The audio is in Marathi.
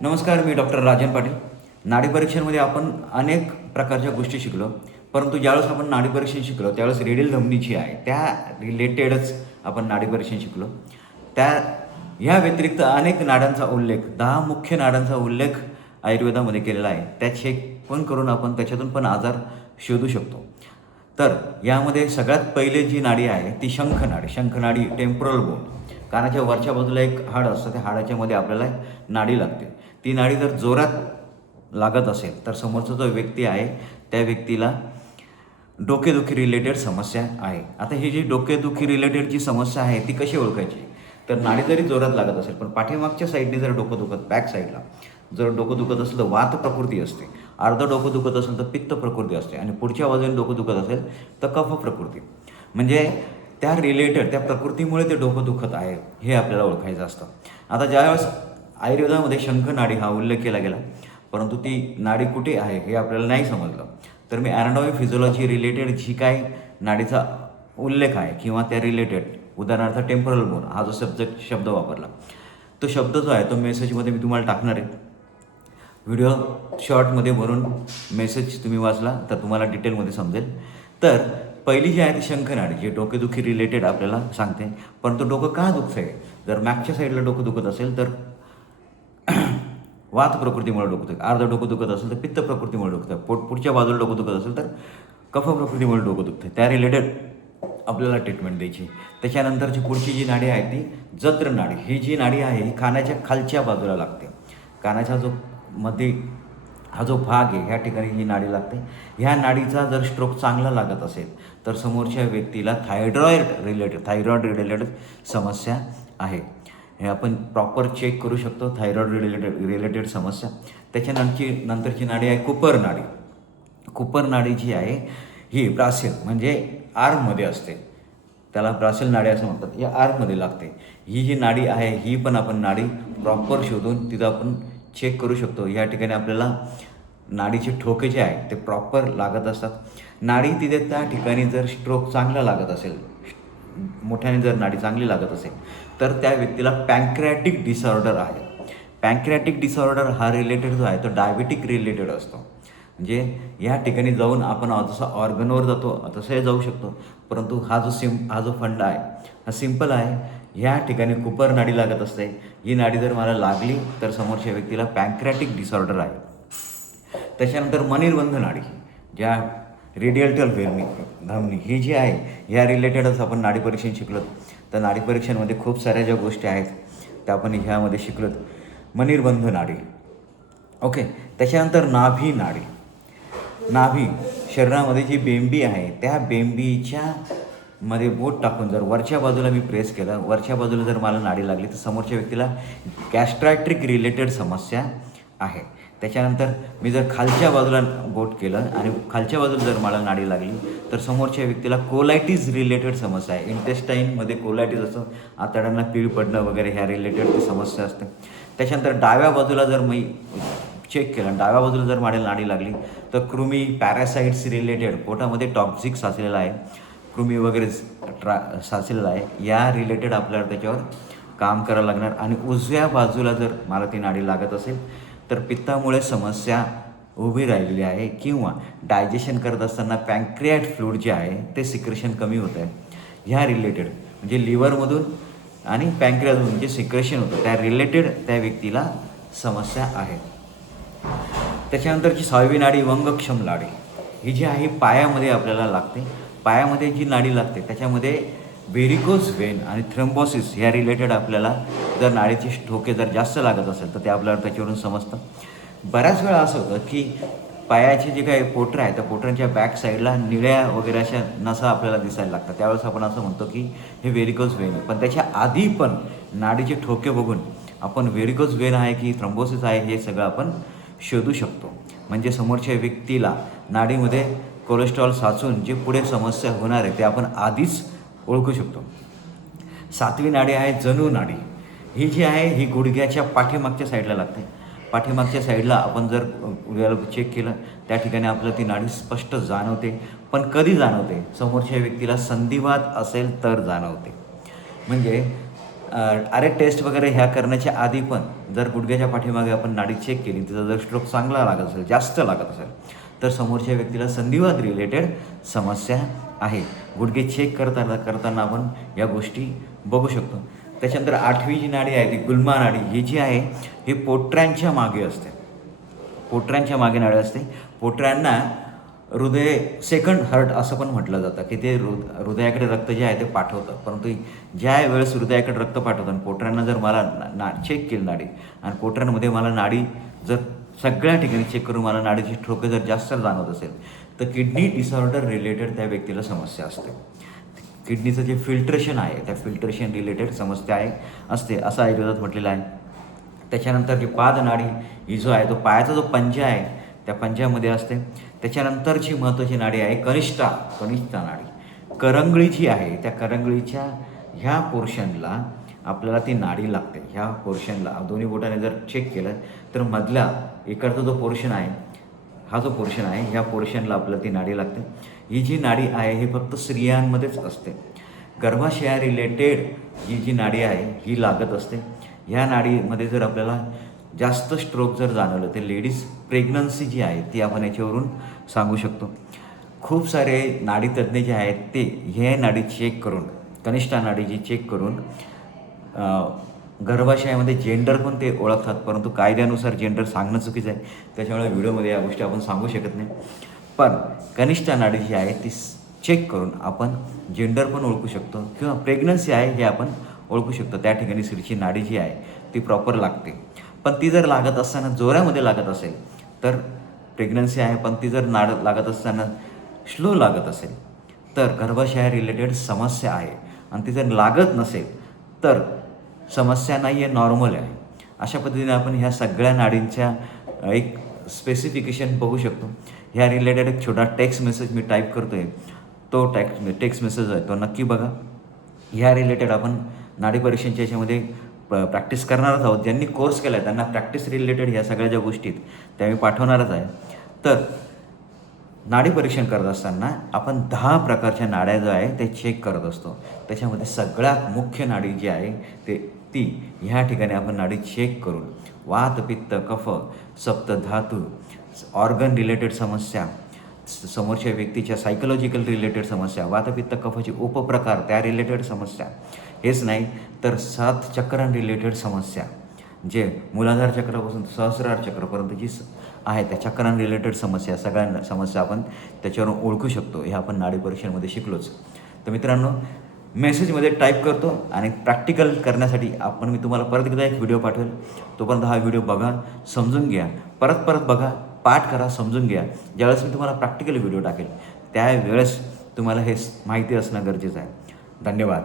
नमस्कार, मी डॉक्टर राजन पाटील. नाडी परीक्षेमध्ये आपण अनेक प्रकारच्या गोष्टी शिकलो, परंतु ज्यावेळेस आपण नाडी परीक्षण शिकलो त्यावेळेस रेडियल धमनीची आहे त्या रिलेटेडच आपण नाडी परीक्षण शिकलो. त्या ह्या व्यतिरिक्त अनेक नाड्यांचा उल्लेख, 10 मुख्य नाड्यांचा उल्लेख आयुर्वेदामध्ये केलेला आहे. त्या चेक पण करून आपण त्याच्यातून पण आजार शोधू शकतो. तर यामध्ये सगळ्यात पहिले जी नाडी आहे ती शंखनाडी. शंखनाडी टेम्पोरल बोन, कानाच्या वरच्या बाजूला एक हाड असतं, त्या हाडाच्या मध्ये आपल्याला नाडी लागते. ती नाडी जर जोरात लागत असेल तर समोरचा जो व्यक्ती आहे त्या व्यक्तीला डोकेदुखी रिलेटेड समस्या आहे. आता ही जी डोकेदुखी रिलेटेड जी समस्या आहे ती कशी ओळखायची? तर नाडी जरी जोरात लागत असेल पण पाठीमागच्या साईडने जर डोकं दुखत, बॅक साईडला जर डोकं दुखत असेल तर वात प्रकृती असते, अर्धं डोकं दुखत असेल तर पित्त प्रकृती असते, आणि पुढच्या बाजूने डोकं दुखत असेल तर कफ प्रकृती. म्हणजे त्या रिलेटेड त्या प्रकृतीमुळे ते डोकं दुखत आहे हे आपल्याला ओळखायचं असतं. आता ज्यावेळेस आयुर्वेदामध्ये शंखनाडी हा उल्लेख केला गेला, परंतु ती नाडी कुठे आहे हे आपल्याला नाही समजलं, तर मी ॲनाटॉमी फिजिओलॉजी रिलेटेड जी काय नाडीचा उल्लेख आहे किंवा त्या रिलेटेड, उदाहरणार्थ टेम्पोरल बोन हा जो शब्द वापरला, तो शब्द जो आहे तो मेसेजमध्ये मी तुम्हाला टाकणार आहे. व्हिडिओ शॉर्टमध्ये भरून मेसेज तुम्ही वाचला तर तुम्हाला डिटेलमध्ये समजेल. तर पहिली जी आहे ती शंखनाडी, जी डोकेदुखी रिलेटेड आपल्याला सांगते. परंतु डोकं का दुखतं आहे? जर मागच्या साईडला डोकं दुखत असेल तर वात प्रकृतीमुळे डोकं दुखतं, अर्धं डोकं दुखत असेल तर पित्त प्रकृतीमुळे डोकतं, पुढच्या बाजूला डोकं दुखत असेल तर कफ प्रकृतीमुळे डोकं दुखतं. त्या रिलेटेड आपल्याला ट्रीटमेंट द्यायची. त्याच्यानंतरची पुढची जी नाडी आहे ती जत्र नाडी. ही जी नाडी आहे ही कानाच्या खालच्या बाजूला लागते. कानाचा जो मध्ये हा जो भाग आहे ह्या ठिकाणी ही नाडी लागते. ह्या नाडीचा जर स्ट्रोक चांगला लागत असेल तर समोरच्या व्यक्तीला थायरॉइड रिलेटेड समस्या आहे. हे आपण प्रॉपर चेक करू शकतो, थायरॉइड रिलेटेड समस्या. नंतरची नाडी आहे कुपर नाडी. कुपर नाडी जी आहे ही ब्रासिल म्हणजे आर्ममध्ये असते, त्याला ब्रासिल नाडी असं म्हणतात. या आर्ममध्ये लागते. ही जी नाडी आहे ही पण आपण नाडी प्रॉपर शोधून तिथं आपण चेक करू शकतो. या ठिकाणी आपल्याला नाडीचे ठोके जे आहेत ते प्रॉपर लागत असतात. नाडी तिथे त्या ठिकाणी जर स्ट्रोक चांगला लागत असेल, मोठ्याने जर नाडी चांगली लागत असेल तर त्या व्यक्तीला पॅन्क्रियाटिक डिसऑर्डर आहे. पॅन्क्रियाटिक डिसऑर्डर हा रिलेटेड जो आहे तो डायबेटिक रिलेटेड असतो. म्हणजे या ठिकाणी जाऊन आपण जसं ऑर्गनवर जातो तसंही जाऊ शकतो, परंतु हा जो फंडा आहे हा सिम्पल आहे. ह्या ठिकाणी कुपर नाडी लागत असते. ही नाडी जर मला लागली तर समोरच्या व्यक्तीला पॅन्क्रियाटिक डिसऑर्डर आहे. त्याच्यानंतर मणिर्बंध नाडी, ज्या रेडियल धमनी ही जी आहे ह्या रिलेटेडच आपण नाडी परीक्षण शिकलो. तर नाडी परीक्षणामध्ये खूप साऱ्या ज्या गोष्टी आहेत त्या आपण ह्यामध्ये शिकलोत. मणिर्बंध नाडी, ओके. त्याच्यानंतर नाभी नाडी. नाभी शरीरामध्ये जी बेंबी आहे त्या बेंबीच्या मध्ये बोट टाकून जर वरच्या बाजूला मी प्रेस केलं, वरच्या बाजूला जर मला नाडी लागली तर समोरच्या व्यक्तीला गॅस्ट्रायट्रिक रिलेटेड समस्या आहे. त्याच्यानंतर मी जर खालच्या बाजूला बोट केलं आणि खालच्या बाजूला जर मला नाडी लागली तर समोरच्या व्यक्तीला कोलायटिस रिलेटेड समस्या आहे. इंटेस्टाईनमध्ये कोलायटिस असं, आतड्यांना पीळ पडणं वगैरे ह्या रिलेटेड ती समस्या असते. त्याच्यानंतर डाव्या बाजूला जर मी चेक केलं, डाव्या बाजूला जर मला नाडी लागली तर कृमी, पॅरासाईट्स रिलेटेड, पोटामध्ये टॉक्झिक साचलेला आहे, कृमी वगैरे साचलेला आहे, या रिलेटेड आपल्याला त्याच्यावर काम करावं लागणार. आणि उजव्या बाजूला जर मला ती नाडी लागत असेल तर पित्तामुळे समस्या उभी राहिलेली आहे किंवा डायजेशन करत असताना पॅन्क्रियाट फ्लूइड जे आहे ते सिक्रेशन कमी होत आहे. ह्या रिलेटेड म्हणजे लिव्हरमधून आणि पॅन्क्रियाजमधून जे सिक्रेशन होतं त्या रिलेटेड त्या व्यक्तीला समस्या आहे. त्याच्यानंतरची 6वी नाडी वंगक्षम नाडी. ही जी आहे पायामध्ये आपल्याला लागते. पायामध्ये जी नाडी लागते त्याच्यामध्ये व्हेरिकोज वेन आणि थ्रोम्बोसिस ह्या रिलेटेड आपल्याला जर नाडीची ठोके जर जास्त लागत असेल तर ते आपल्याला त्याच्यावरून समजतं. बऱ्याच वेळा असं होतं की पायाची जे काही पोटरं आहे त्या पोटरांच्या बॅक साईडला निळ्या वगैरे अशा नसा आपल्याला दिसायला लागतात. त्यावेळेस आपण असं म्हणतो की हे व्हेरिकोज वेन आहे. पण त्याच्या आधी पण नाडीचे ठोके बघून आपण व्हेरिकोज वेन आहे की थ्रोम्बोसिस आहे हे सगळं आपण शोधू शकतो. म्हणजे समोरच्या व्यक्तीला नाडीमध्ये कोलेस्ट्रॉल साचून जे पुढे समस्या होणार आहे ते आपण आधीच ओळखू शकतो. 7वी नाडी आहे जणू नाडी. ही जी आहे ही गुडघ्याच्या पाठीमागच्या साईडला लागते. पाठीमागच्या साईडला आपण जर चेक केलं त्या ठिकाणी आपल्याला ती नाडी स्पष्ट जाणवते. पण कधी जाणवते? समोरच्या व्यक्तीला संधिवात असेल तर जाणवते. म्हणजे अरे टेस्ट वगैरे ह्या करण्याच्या आधी पण जर गुडघ्याच्या पाठीमागे आपण नाडी चेक केली, तिचा जर स्ट्रोक चांगला लागत असेल, जास्त लागत असेल, तर समोरच्या व्यक्तीला संधिवात रिलेटेड समस्या आहे. गुडघे चेक करताना आपण या गोष्टी बघू शकतो. त्याच्यानंतर 8वी जी नाडी आहे ती गुल्मा नाडी, ही जी आहे ही पोटऱ्यांच्या मागे असते. पोटऱ्यांच्या मागे नाडी असते. पोटऱ्यांना हृदय सेकंड हार्ट असं पण म्हटलं जातं, की ते हृदयाकडे रक्त जे आहे ते पाठवतं. परंतु ज्या वेळेस हृदयाकडे रक्त पाठवतं आणि पोटऱ्यांना जर मला चेक केली नाडी आणि पोटऱ्यांमध्ये मला नाडी जर सगळ्या ठिकाणी चेक करून मला नाडीची ठोके जर जास्त जाणवत असेल, तर किडनी डिसऑर्डर रिलेटेड त्या व्यक्तीला समस्या असते. किडनीचं जे फिल्ट्रेशन आहे त्या फिल्ट्रेशन रिलेटेड समस्या असते असं आयुर्वेदात म्हटलेलं आहे. त्याच्यानंतर जी पादनाडी ही जो आहे तो पायाचा जो पंजा आहे त्या पंजामध्ये असते. त्याच्यानंतरची महत्त्वाची नाडी आहे कनिष्ठा नाडी. करंगळी जी आहे त्या करंगळीच्या ह्या पोर्शनला आपल्याला ती नाडी लागते. ह्या पोर्शनला दोन्ही बोटाने जर चेक केलं तर मधला इकडचा जो पोर्शन आहे, हा जो पोर्शन आहे ह्या पोर्शनला आपल्याला ती नाडी लागते. ही जी नाडी आहे ही फक्त स्त्रियांमध्येच असते. गर्भाशया रिलेटेड ही जी नाडी आहे ही लागत असते. ह्या नाडीमध्ये जर आपल्याला जास्त स्ट्रोक जर जाणवलं तर लेडीज प्रेग्नन्सी जी आहे ती आपण याच्यावरून सांगू शकतो. खूप सारे नाडीतज्ञ जे आहेत ते हे नाडी चेक करून, कनिष्ठा नाडी जी चेक करून गर्भाशयामध्ये जेंडर पण ते ओळखतात. परंतु कायद्यानुसार जेंडर सांगणं चुकीचं आहे, त्याच्यामुळे व्हिडिओमध्ये या गोष्टी आपण सांगू शकत नाही. पण कनिष्ठा नाडी जी आहे ती चेक करून आपण जेंडर पण ओळखू शकतो किंवा प्रेग्नन्सी आहे हे आपण ओळखू शकतो. त्या ठिकाणी स्त्रीची नाडी जी आहे ती प्रॉपर लागते. पण ती जर लागत असताना जोरामध्ये लागत असेल तर प्रेग्नन्सी आहे, पण ती जर लागत असताना स्लो लागत असेल तर गर्भाशया रिलेटेड समस्या आहे. आणि ती जर लागत नसेल तर समस्या नाही आहे, नॉर्मल आहे. अशा पद्धतीने आपण ह्या सगळ्या नाडींच्या एक स्पेसिफिकेशन बघू शकतो. ह्या रिलेटेड एक छोटा टेक्स्ट मेसेज मी टाईप करतो आहे, तो टेक्स्ट मेसेज आहे तो नक्की बघा. ह्या रिलेटेड आपण नाडी परीक्षांच्या याच्यामध्ये प्रॅक्टिस करणारच आहोत. ज्यांनी कोर्स केला आहे त्यांना प्रॅक्टिस रिलेटेड ह्या सगळ्या ज्या गोष्टी आहेत त्या मी पाठवणारच आहे. तर नाडी परीक्षण करत असताना आपण 10 प्रकारच्या नाड्या जो आहे ते चेक करत असतो. त्याच्यामध्ये सगळ्यात मुख्य नाडी जी आहे ती ह्या ठिकाणी आपण नाडी चेक करून वात, पित्त, कफ, सप्तधातू, ऑर्गन रिलेटेड समस्या, समोरच्या व्यक्तीच्या सायकोलॉजिकल रिलेटेड समस्या, वातपित्त कफाचे उपप्रकार त्या रिलेटेड समस्या, हेच नाही तर 7 चक्रां रिलेटेड समस्या, जे मूलाधार चक्रापासून सहस्रार चक्रापर्यंत जी आहे त्या चक्रां रिलेटेड समस्या, सगळ्या समस्या आपण त्याच्यावरून ओळखू शकतो. हे आपण नाडी परीक्षेमध्ये शिकलोच. तर मित्रांनो, मेसेजमध्ये टाईप करतो आणि प्रॅक्टिकल करण्यासाठी मी तुम्हाला परत एकदा एक व्हिडिओ पाठवेल. तोपर्यंत हा व्हिडिओ बघा, समजून घ्या, परत बघा, पाठ करा, समजून घ्या. ज्यावेळेस मी तुम्हाला प्रॅक्टिकल व्हिडिओ टाकेल त्यावेळेस तुम्हाला हे माहिती असणं गरजेचं आहे. धन्यवाद.